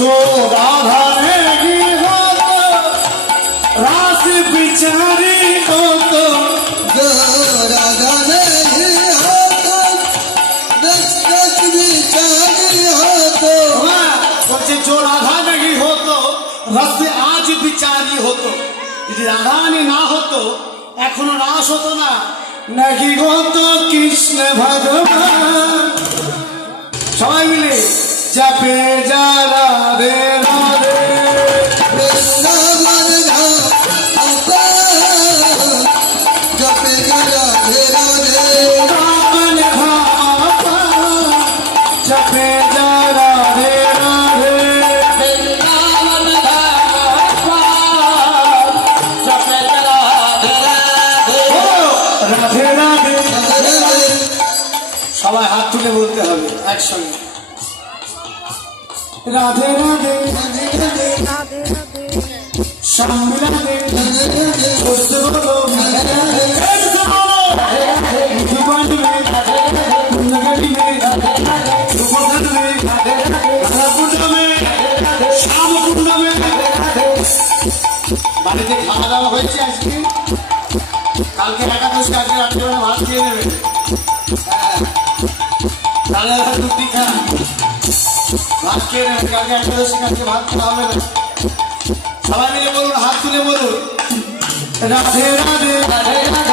जो राधा नेगी हो तो रास बिचारी हो तो जो राधा नेगी हो तो रस बिचारी हो तो बोलছে जो राधा नेगी हो तो रस आज बिचारी हो तो যদি রাধারানী না হতো এখনো রাস হতো না নাকি গো তো কৃষ্ণ ভগবান সবাই মিলে জপে যা রাধে রাধে বৃন্দাবন জপে যা রাধে রাধে রামন জপে যা রাধে রাধে বৃন্দাবন জপে যা রাধে রাধে রাধে রাধে সবাই হাত তুলে বলতে হবে একসঙ্গে राधे राधे राधे राधे राधे राधे श्याम राधे राधे राधे बोलो जुबान में नगरी में सुबोधन में राधाकुंड में श्याम कुंड में বাড়িতে খাওয়া দাওয়া হয়েছে আজকে কালকে একাদশী আজকে রাত্রিবেলা ভাত খেয়ে নেবে তাহলে দুটি খা ভাত খেয়ে নেবেন কালকে একাদশী কালকে ভাত খাওয়া হবে না সবাই মিলে বলুন হাত তুলে বলুন রাধে রাধে রাধে রাধে